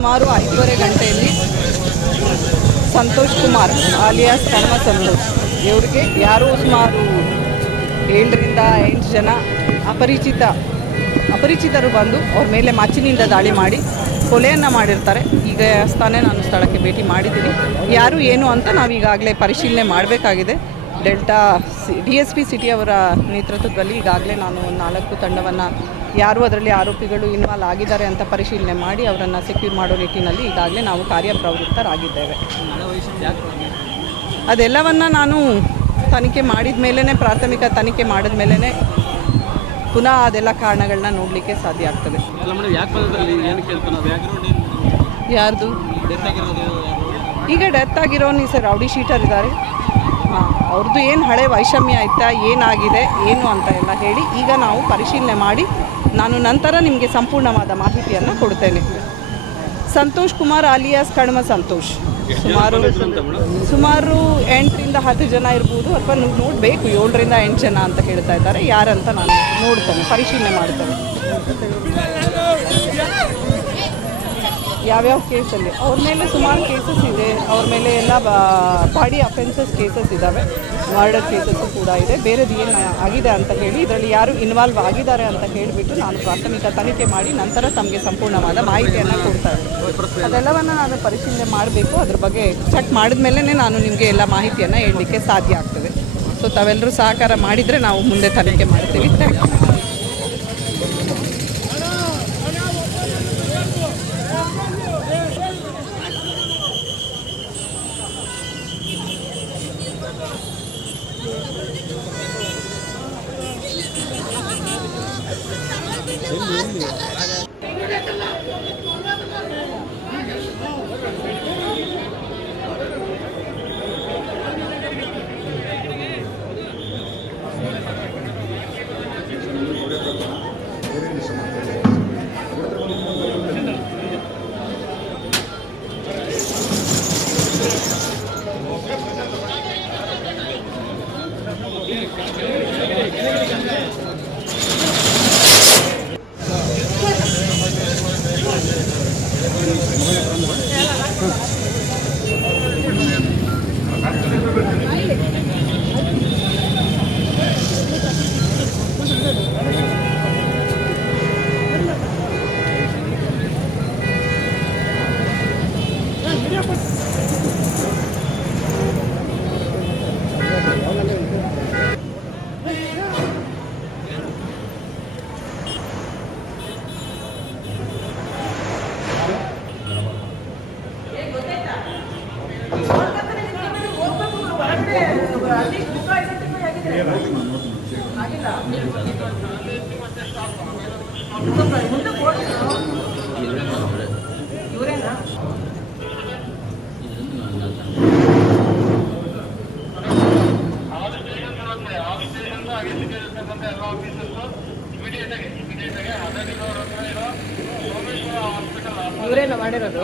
ಸುಮಾರು 5:30 ಗಂಟೆಯಲ್ಲಿ ಸಂತೋಷ್ ಕುಮಾರ್ ಆಲಿಯಾಸ್ ಕಣ್ವ ಸಂತೋಷ್ ಇವರಿಗೆ ಯಾರೋ ಸುಮಾರು 7ರಿಂದ 8 ಜನ ಅಪರಿಚಿತರು ಬಂದು ಅವ್ರ ಮೇಲೆ ಮಚ್ಚಿನಿಂದ ದಾಳಿ ಮಾಡಿ ಕೊಲೆಯನ್ನು ಮಾಡಿರ್ತಾರೆ. ಈಗ ನಾನು ಸ್ಥಳಕ್ಕೆ ಭೇಟಿ ಮಾಡಿದ್ದೀನಿ. ಯಾರು ಏನು ಅಂತ ನಾವೀಗಾಗಲೇ ಪರಿಶೀಲನೆ ಮಾಡಬೇಕಾಗಿದೆ. DSP ಸಿಟಿ ಅವರ ನೇತೃತ್ವದಲ್ಲಿ ಈಗಾಗಲೇ ನಾನು ಒಂದು 4 ತಂಡವನ್ನು ಯಾರು ಅದರಲ್ಲಿ ಆರೋಪಿಗಳು ಇನ್ವಾಲ್ವ್ ಆಗಿದ್ದಾರೆ ಅಂತ ಪರಿಶೀಲನೆ ಮಾಡಿ ಅವರನ್ನು ಸೆಕ್ಯೂರ್ ಮಾಡೋ ನಿಟ್ಟಿನಲ್ಲಿ ಈಗಾಗಲೇ ನಾವು ಕಾರ್ಯಪ್ರವೃತ್ತರಾಗಿದ್ದೇವೆ. ಅದೆಲ್ಲವನ್ನು ನಾನು ತನಿಖೆ ಮಾಡಿದ ಮೇಲೇ, ಪ್ರಾಥಮಿಕ ತನಿಖೆ ಮಾಡಿದ ಮೇಲೇ ಪುನಃ ಅದೆಲ್ಲ ಕಾರಣಗಳನ್ನ ನೋಡಲಿಕ್ಕೆ ಸಾಧ್ಯ ಆಗ್ತದೆ. ಯಾರ್ದು ಈಗ ಡೆತ್ ಆಗಿರೋನು ಸರ್ ರೌಡಿ ಶೀಟರ್ ಇದ್ದಾರೆ. ಅವ್ರದ್ದು ಏನು ಹಳೆ ವೈಷಮ್ಯ ಆಯ್ತಾ, ಏನಾಗಿದೆ ಏನು ಅಂತ ಎಲ್ಲ ಹೇಳಿ ಈಗ ನಾವು ಪರಿಶೀಲನೆ ಮಾಡಿ ನಾನು ನಂತರ ನಿಮಗೆ ಸಂಪೂರ್ಣವಾದ ಮಾಹಿತಿಯನ್ನು ಕೊಡ್ತೇನೆ. ಸಂತೋಷ್ ಕುಮಾರ್ ಆಲಿಯಾಸ್ ಕಣ್ವ ಸಂತೋಷ್ ಸುಮಾರು 8ರಿಂದ 10 ಜನ ಇರ್ಬೋದು, ಅಥವಾ ನೋಡಬೇಕು 7ರಿಂದ 8 ಜನ ಅಂತ ಹೇಳ್ತಾ ಇದ್ದಾರೆ. ಯಾರಂತ ನಾನು ನೋಡ್ತೇನೆ, ಪರಿಶೀಲನೆ ಮಾಡ್ತೇನೆ. ಯಾವ್ಯಾವ ಕೇಸಲ್ಲಿ ಅವ್ರ ಮೇಲೆ ಸುಮಾರು ಕೇಸಸ್ ಇದೆ. ಅವ್ರ ಮೇಲೆ ಎಲ್ಲ ಬಾಡಿ ಅಫೆನ್ಸಸ್ ಕೇಸಸ್ ಇದ್ದಾವೆ, ಮರ್ಡರ್ ಕೇಸಸ್ಸು ಕೂಡ ಇದೆ. ಬೇರೆದು ಏನು ಆಗಿದೆ ಅಂತ ಹೇಳಿ ಇದರಲ್ಲಿ ಯಾರು ಇನ್ವಾಲ್ವ್ ಆಗಿದ್ದಾರೆ ಅಂತ ಹೇಳಿಬಿಟ್ಟು ನಾನು ಪ್ರಾಥಮಿಕ ತನಿಖೆ ಮಾಡಿ ನಂತರ ತಮಗೆ ಸಂಪೂರ್ಣವಾದ ಮಾಹಿತಿಯನ್ನು ಕೊಡ್ತಾ ಇದ್ದೀನಿ. ಅದೆಲ್ಲವನ್ನು ನಾನು ಪರಿಶೀಲನೆ ಮಾಡಬೇಕು. ಅದ್ರ ಬಗ್ಗೆ ಚೆಕ್ ಮಾಡಿದ ಮೇಲೇ ನಾನು ನಿಮಗೆ ಎಲ್ಲ ಮಾಹಿತಿಯನ್ನು ಹೇಳಲಿಕ್ಕೆ ಸಾಧ್ಯ ಆಗ್ತದೆ. ಸೊ ತಾವೆಲ್ಲರೂ ಸಹಕಾರ ಮಾಡಿದರೆ ನಾವು ಮುಂದೆ ತನಿಖೆ ಮಾಡ್ತೀವಿ. Thank you. ಇವರೇನು ಮಾಡಿರೋದು?